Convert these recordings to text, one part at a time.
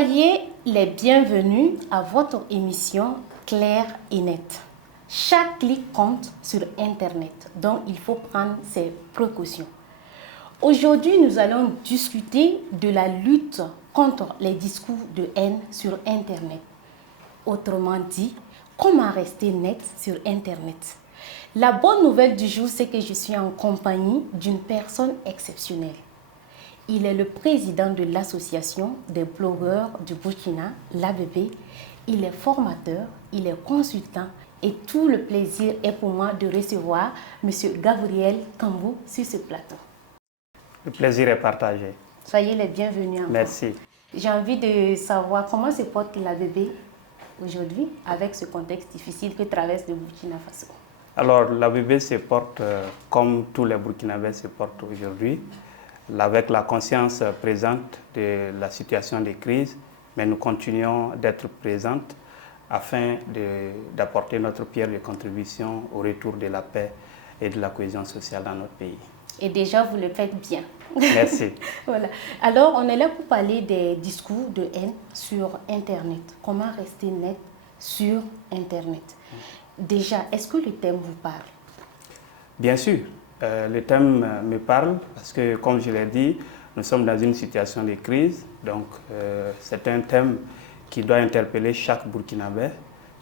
Soyez les bienvenus à votre émission Claire et Nette. Chaque clic compte sur Internet, donc il faut prendre ses précautions. Aujourd'hui, nous allons discuter de la lutte contre les discours de haine sur Internet. Autrement dit, comment rester net sur Internet. La bonne nouvelle du jour, c'est que je suis en compagnie d'une personne exceptionnelle. Il est le président de l'association des blogueurs du Burkina, l'ABB. Il est formateur, il est consultant et tout le plaisir est pour moi de recevoir M. Gabriel Kambou sur ce plateau. Le plaisir est partagé. Soyez les bienvenus. Merci. J'ai envie de savoir comment se porte l'ABB aujourd'hui avec ce contexte difficile que traverse le Burkina Faso. Alors, l'ABB se porte comme tous les Burkinabés se portent aujourd'hui, avec la conscience présente de la situation de crise, mais nous continuons d'être présentes afin d'apporter notre pierre de contribution au retour de la paix et de la cohésion sociale dans notre pays. Et déjà, vous le faites bien. Merci. Voilà. Alors, on est là pour parler des discours de haine sur Internet. Comment rester net sur Internet? Déjà, est-ce que le thème vous parle? Bien sûr, le thème me parle parce que, comme je l'ai dit, nous sommes dans une situation de crise. Donc, c'est un thème qui doit interpeller chaque Burkinabé.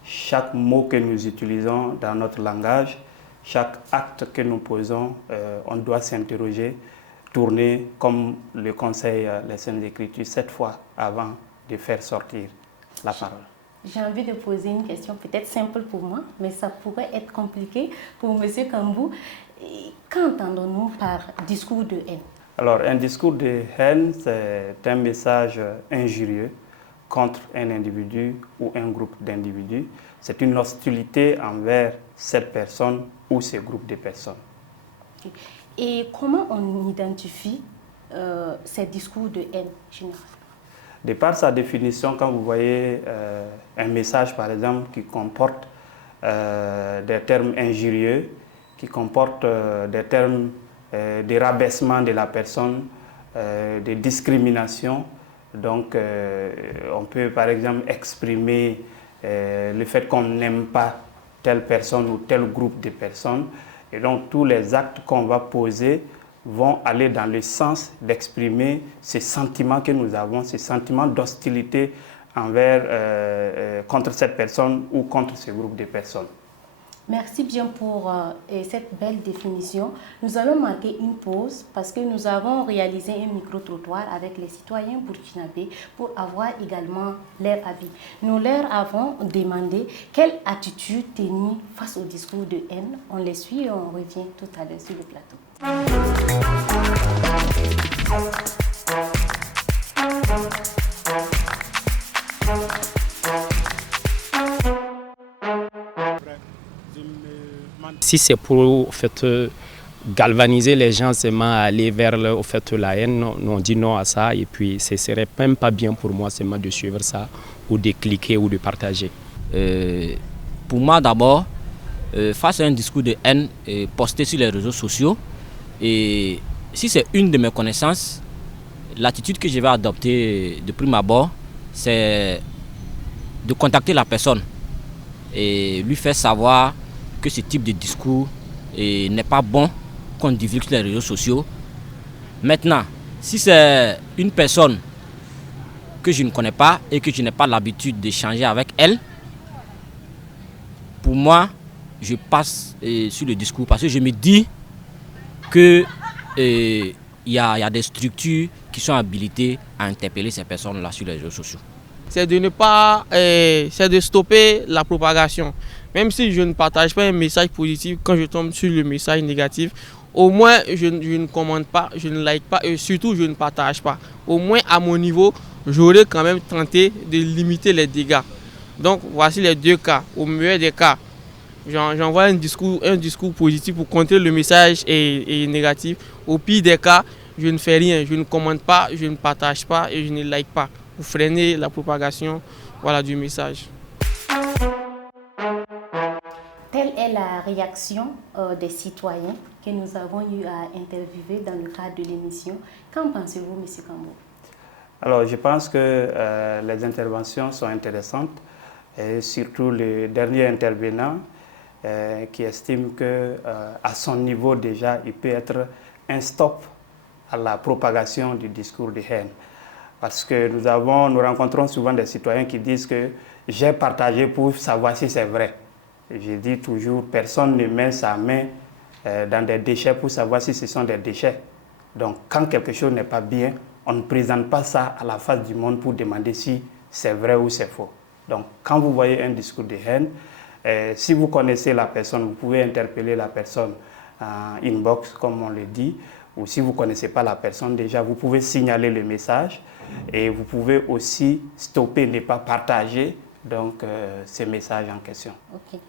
Chaque mot que nous utilisons dans notre langage, chaque acte que nous posons, on doit s'interroger, tourner comme le conseil les Saintes Écritures 7 fois avant de faire sortir la parole. J'ai envie de poser une question peut-être simple pour moi, mais ça pourrait être compliqué pour M. Kambou. Qu'entendons-nous par discours de haine? Alors, un discours de haine, c'est un message injurieux contre un individu ou un groupe d'individus. C'est une hostilité envers cette personne ou ce groupe de personnes. Et comment on identifie ces discours de haine générale? De par sa définition, quand vous voyez un message, par exemple, qui comporte des termes injurieux, qui comporte des termes de rabaissement de la personne, de discrimination, donc on peut, par exemple, exprimer le fait qu'on n'aime pas telle personne ou tel groupe de personnes. Et donc, tous les actes qu'on va poser vont aller dans le sens d'exprimer ces sentiments que nous avons, ces sentiments d'hostilité contre cette personne ou contre ce groupe de personnes. Merci bien pour cette belle définition. Nous allons marquer une pause parce que nous avons réalisé un micro-trottoir avec les citoyens burkinabés pour avoir également leur avis. Nous leur avons demandé quelle attitude tenir face au discours de haine. On les suit et on revient tout à l'heure sur le plateau. Si c'est pour galvaniser les gens seulement à aller vers la haine, on dit non à ça et puis ce ne serait même pas bien pour moi seulement de suivre ça ou de cliquer ou de partager. Pour moi d'abord, face à un discours de haine posté sur les réseaux sociaux, et si c'est une de mes connaissances, l'attitude que je vais adopter de prime abord, c'est de contacter la personne et lui faire savoir que ce type de discours n'est pas bon qu'on divulgue sur les réseaux sociaux. Maintenant, si c'est une personne que je ne connais pas et que je n'ai pas l'habitude d'échanger avec elle, pour moi, je passe sur le discours parce que je me dis qu'il y a des structures qui sont habilitées à interpeller ces personnes-là sur les réseaux sociaux. C'est de stopper la propagation. Même si je ne partage pas un message positif, quand je tombe sur le message négatif, au moins je ne commente pas, je ne like pas et surtout je ne partage pas. Au moins à mon niveau, j'aurais quand même tenté de limiter les dégâts. Donc voici les deux cas. Au meilleur des cas, j'envoie un discours positif pour contrer le message et négatif. Au pire des cas, je ne fais rien, je ne commente pas, je ne partage pas et je ne like pas pour freiner la propagation du message. Telle est la réaction des citoyens que nous avons eu à interviewer dans le cadre de l'émission. Qu'en pensez-vous, M. Kambou? Alors, je pense que les interventions sont intéressantes, et surtout le dernier intervenant qui estime que à son niveau déjà, il peut être un stop à la propagation du discours de haine. Parce que nous rencontrons souvent des citoyens qui disent que j'ai partagé pour savoir si c'est vrai. Et je dis toujours, personne ne met sa main dans des déchets pour savoir si ce sont des déchets. Donc, quand quelque chose n'est pas bien, on ne présente pas ça à la face du monde pour demander si c'est vrai ou c'est faux. Donc, quand vous voyez un discours de haine, si vous connaissez la personne, vous pouvez interpeller la personne en inbox, comme on le dit, ou si vous ne connaissez pas la personne, déjà, vous pouvez signaler le message et vous pouvez aussi stopper, ne pas partager donc, ces messages en question. Okay.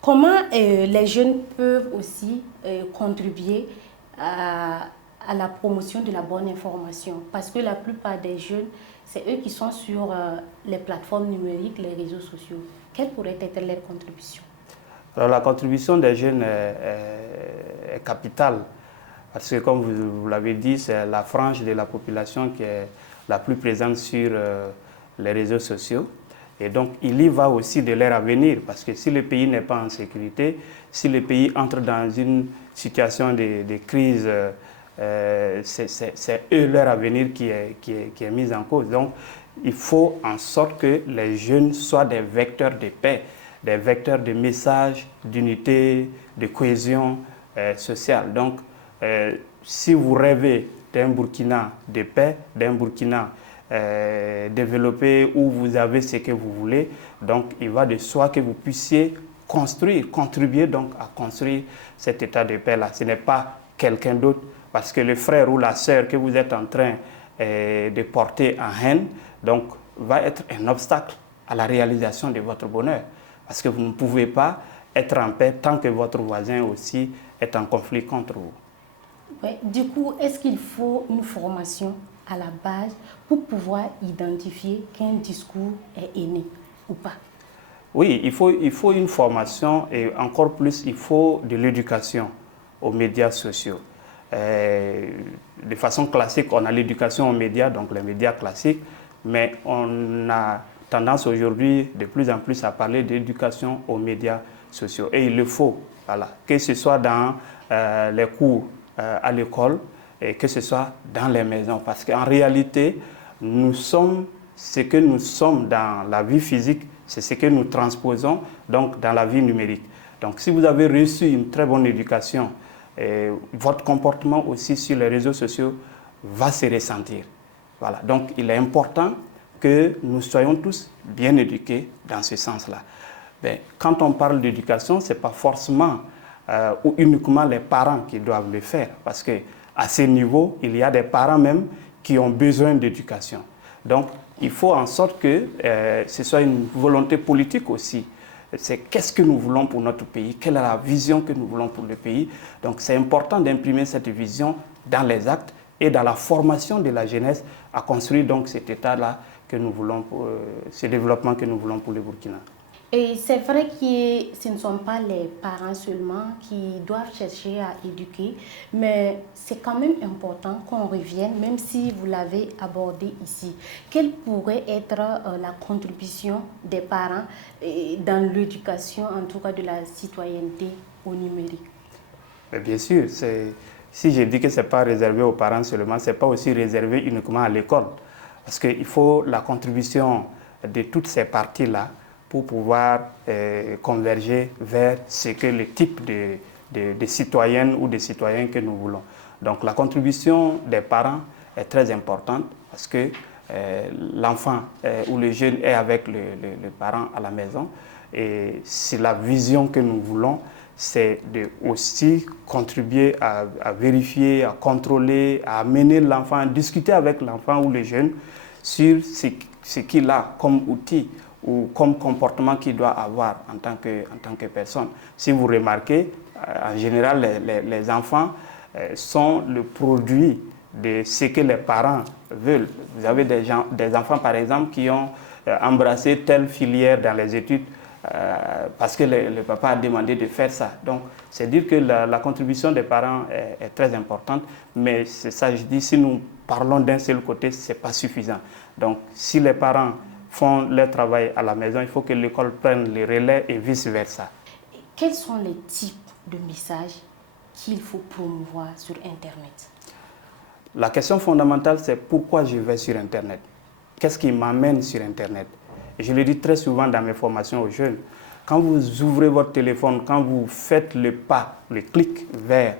Comment les jeunes peuvent aussi contribuer à la promotion de la bonne information? Parce que la plupart des jeunes, c'est eux qui sont sur les plateformes numériques, les réseaux sociaux. Quelle pourrait être leur contribution? Alors, la contribution des jeunes est capitale. Parce que, comme vous l'avez dit, c'est la frange de la population qui est la plus présente sur les réseaux sociaux. Et donc, il y va aussi de leur avenir. Parce que si le pays n'est pas en sécurité, si le pays entre dans une situation de crise, c'est eux leur avenir qui est mis en cause. Donc, il faut en sorte que les jeunes soient des vecteurs de paix, des vecteurs de messages, d'unité, de cohésion sociale. Donc, si vous rêvez d'un Burkina de paix, d'un Burkina développé où vous avez ce que vous voulez, donc il va de soi que vous puissiez contribuer donc à construire cet état de paix-là. Ce n'est pas quelqu'un d'autre, parce que le frère ou la sœur que vous êtes en train de porter en haine, donc va être un obstacle à la réalisation de votre bonheur. Parce que vous ne pouvez pas être en paix tant que votre voisin aussi est en conflit contre vous. Ouais, du coup, est-ce qu'il faut une formation à la base pour pouvoir identifier qu'un discours est haineux ou pas? Oui, il faut une formation et encore plus, il faut de l'éducation aux médias sociaux. De façon classique, on a l'éducation aux médias, donc les médias classiques, mais on a tendance aujourd'hui de plus en plus à parler d'éducation aux médias sociaux. Et il le faut, voilà, que ce soit dans les cours à l'école et que ce soit dans les maisons. Parce qu'en réalité, nous sommes ce que nous sommes dans la vie physique, c'est ce que nous transposons donc, dans la vie numérique. Donc si vous avez reçu une très bonne éducation, votre comportement aussi sur les réseaux sociaux va se ressentir. Voilà. Donc il est important que nous soyons tous bien éduqués dans ce sens-là. Quand on parle d'éducation, ce n'est pas forcément ou uniquement les parents qui doivent le faire, parce qu'à ce niveau, il y a des parents même qui ont besoin d'éducation. Donc, il faut en sorte que ce soit une volonté politique aussi. C'est qu'est-ce que nous voulons pour notre pays, quelle est la vision que nous voulons pour le pays. Donc, c'est important d'imprimer cette vision dans les actes et dans la formation de la jeunesse à construire donc cet état-là que nous voulons, ce développement que nous voulons pour le Burkina. Et c'est vrai que ce ne sont pas les parents seulement qui doivent chercher à éduquer, mais c'est quand même important qu'on revienne, même si vous l'avez abordé ici. Quelle pourrait être la contribution des parents dans l'éducation, en tout cas de la citoyenneté au numérique? Mais bien sûr, si je dis que ce n'est pas réservé aux parents seulement, ce n'est pas aussi réservé uniquement à l'école. Parce qu'il faut la contribution de toutes ces parties-là pour pouvoir converger vers ce que le type de citoyennes ou de citoyens que nous voulons. Donc la contribution des parents est très importante parce que l'enfant ou le jeune est avec le parent à la maison et c'est la vision que nous voulons, c'est de aussi contribuer à vérifier, à contrôler, à amener l'enfant, à discuter avec l'enfant ou le jeune sur ce qu'il a comme outil ou comme comportement qu'il doit avoir en tant que personne. Si vous remarquez, en général, les enfants sont le produit de ce que les parents veulent. Vous avez des enfants, par exemple, qui ont embrassé telle filière dans les études parce que le papa a demandé de faire ça. Donc, c'est dire que la contribution des parents est très importante, mais c'est ça, je dis, si nous parlons d'un seul côté, ce n'est pas suffisant. Donc, si les parents font leur travail à la maison, il faut que l'école prenne les relais et vice-versa. Quels sont les types de messages qu'il faut promouvoir sur Internet? La question fondamentale, c'est pourquoi je vais sur Internet? Qu'est-ce qui m'amène sur Internet? Et je le dis très souvent dans mes formations aux jeunes. Quand vous ouvrez votre téléphone, quand vous faites le pas, le clic vers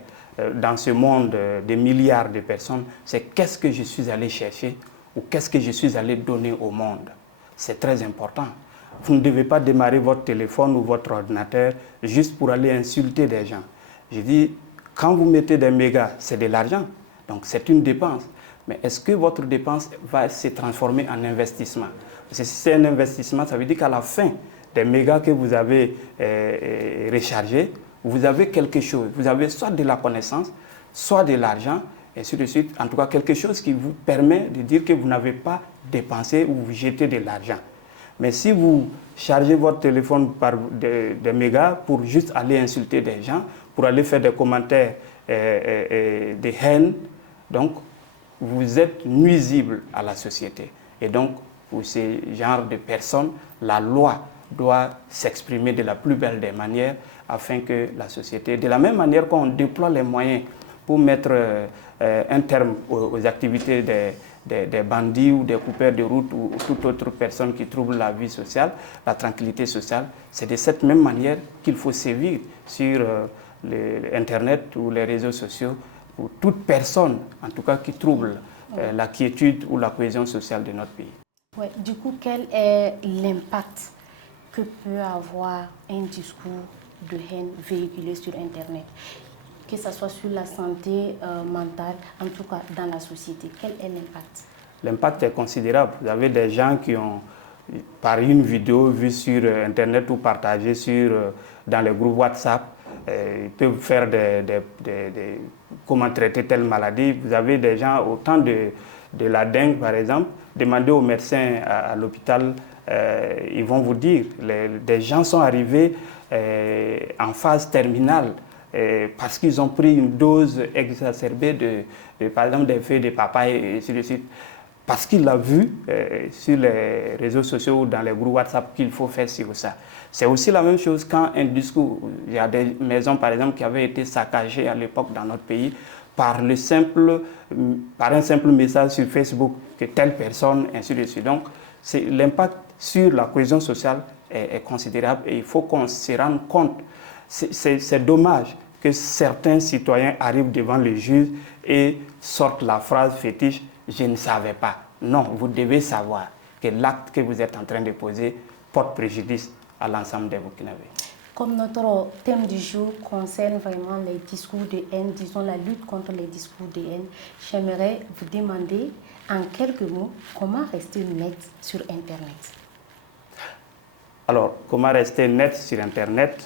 dans ce monde des milliards de personnes, c'est qu'est-ce que je suis allé chercher ou qu'est-ce que je suis allé donner au monde. C'est très important. Vous ne devez pas démarrer votre téléphone ou votre ordinateur juste pour aller insulter des gens. Je dis, quand vous mettez des mégas, c'est de l'argent, donc c'est une dépense. Mais est-ce que votre dépense va se transformer en investissement? Parce que si c'est un investissement, ça veut dire qu'à la fin des mégas que vous avez rechargés, vous avez quelque chose. Vous avez soit de la connaissance, soit de l'argent, et ainsi de suite. En tout cas, quelque chose qui vous permet de dire que vous n'avez pas dépensé ou vous jetez de l'argent. Mais si vous chargez votre téléphone par des mégas pour juste aller insulter des gens, pour aller faire des commentaires de haine, donc vous êtes nuisible à la société. Et donc, pour ce genre de personnes, la loi doit s'exprimer de la plus belle des manières afin que la société, de la même manière qu'on déploie les moyens pour mettre un terme aux activités des bandits ou des coupeurs de route ou toute autre personne qui trouble la vie sociale, la tranquillité sociale, c'est de cette même manière qu'il faut sévir sur Internet ou les réseaux sociaux pour toute personne, en tout cas qui trouble la quiétude ou la cohésion sociale de notre pays. Ouais, du coup, quel est l'impact que peut avoir un discours de haine véhiculé sur Internet, que ce soit sur la santé mentale, en tout cas dans la société? Quel est l'impact? L'impact est considérable. Vous avez des gens qui ont, par une vidéo vue sur Internet ou partagée dans les groupes WhatsApp, ils peuvent faire comment traiter telle maladie. Vous avez des gens, au temps de la dengue par exemple, demandez aux médecins à l'hôpital, ils vont vous dire, des gens sont arrivés en phase terminale parce qu'ils ont pris une dose exacerbée par exemple des feuilles de papaye et ainsi de suite. Parce qu'il a vu sur les réseaux sociaux ou dans les groupes WhatsApp qu'il faut faire ci ou ça. C'est aussi la même chose quand un discours, il y a des maisons par exemple qui avaient été saccagées à l'époque dans notre pays par un simple message sur Facebook que telle personne, ainsi de suite. Donc l'impact sur la cohésion sociale est considérable et il faut qu'on se rende compte. C'est dommage que certains citoyens arrivent devant le juge et sortent la phrase fétiche « je ne savais pas ». Non, vous devez savoir que l'acte que vous êtes en train de poser porte préjudice à l'ensemble des Burkinabés. Comme notre thème du jour concerne vraiment les discours de haine, disons la lutte contre les discours de haine, j'aimerais vous demander en quelques mots comment rester net sur Internet. Alors, comment rester net sur Internet?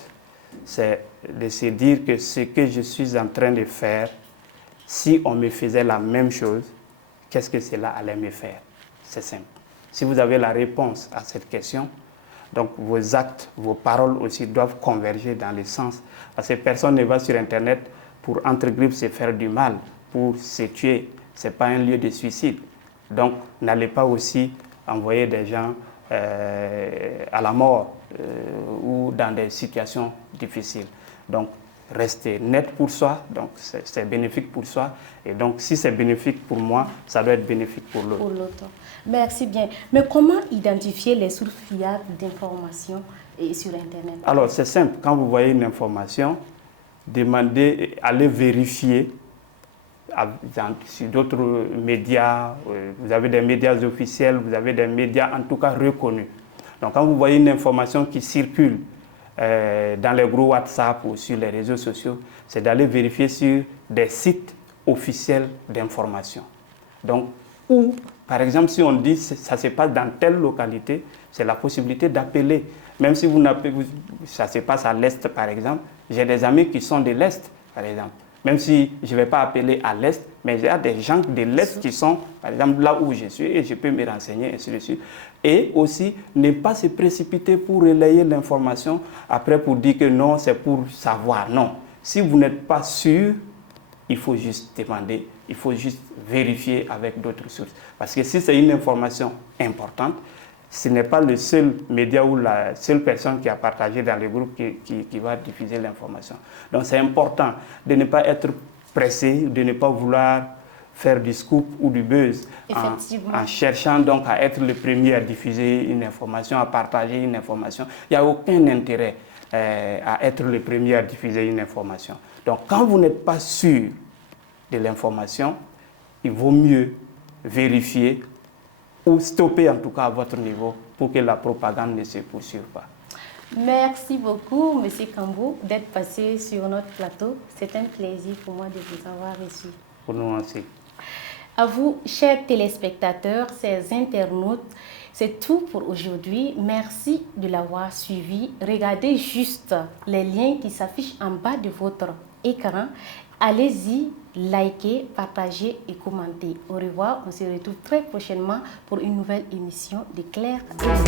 C'est de se dire que ce que je suis en train de faire, si on me faisait la même chose, qu'est-ce que cela allait me faire? C'est simple. Si vous avez la réponse à cette question, donc vos actes, vos paroles aussi doivent converger dans le sens. Parce que personne ne va sur Internet pour, entre griffes, se faire du mal, pour se tuer. Ce n'est pas un lieu de suicide. Donc, n'allez pas aussi envoyer des gens à la mort ou dans des situations difficiles. Donc, rester net pour soi, donc c'est bénéfique pour soi. Et donc, si c'est bénéfique pour moi, ça doit être bénéfique pour l'autre. Merci bien. Mais comment identifier les sources fiables d'informations sur Internet? Alors, c'est simple. Quand vous voyez une information, demandez, allez vérifier sur d'autres médias. Vous avez des médias officiels, vous avez des médias en tout cas reconnus. Donc, quand vous voyez une information qui circule dans les groupes WhatsApp ou sur les réseaux sociaux, c'est d'aller vérifier sur des sites officiels d'information. Donc, ou, par exemple, si on dit que ça se passe dans telle localité, c'est la possibilité d'appeler. Même si ça se passe à l'Est, par exemple, j'ai des amis qui sont de l'Est, par exemple. Même si je ne vais pas appeler à l'Est, mais il y a des gens de l'Est qui sont, par exemple, là où je suis, et je peux me renseigner, ainsi de suite. Et aussi, ne pas se précipiter pour relayer l'information, après pour dire que non, c'est pour savoir. Non. Si vous n'êtes pas sûr, il faut juste demander, il faut juste vérifier avec d'autres sources. Parce que si c'est une information importante, ce n'est pas le seul média ou la seule personne qui a partagé dans le groupe qui va diffuser l'information. Donc c'est important de ne pas être pressé, de ne pas vouloir faire du scoop ou du buzz en cherchant donc à être le premier à diffuser une information, à partager une information. Il n'y a aucun intérêt à être le premier à diffuser une information. Donc quand vous n'êtes pas sûr de l'information, il vaut mieux vérifier ou stopper en tout cas à votre niveau pour que la propagande ne se poursuive pas. Merci beaucoup, M. Kambou, d'être passé sur notre plateau. C'est un plaisir pour moi de vous avoir reçu. Pour nous aussi. À vous, chers téléspectateurs, chers internautes, c'est tout pour aujourd'hui. Merci de l'avoir suivi. Regardez juste les liens qui s'affichent en bas de votre écran. Allez-y, likez, partagez et commentez. Au revoir, on se retrouve très prochainement pour une nouvelle émission de Clair et Net.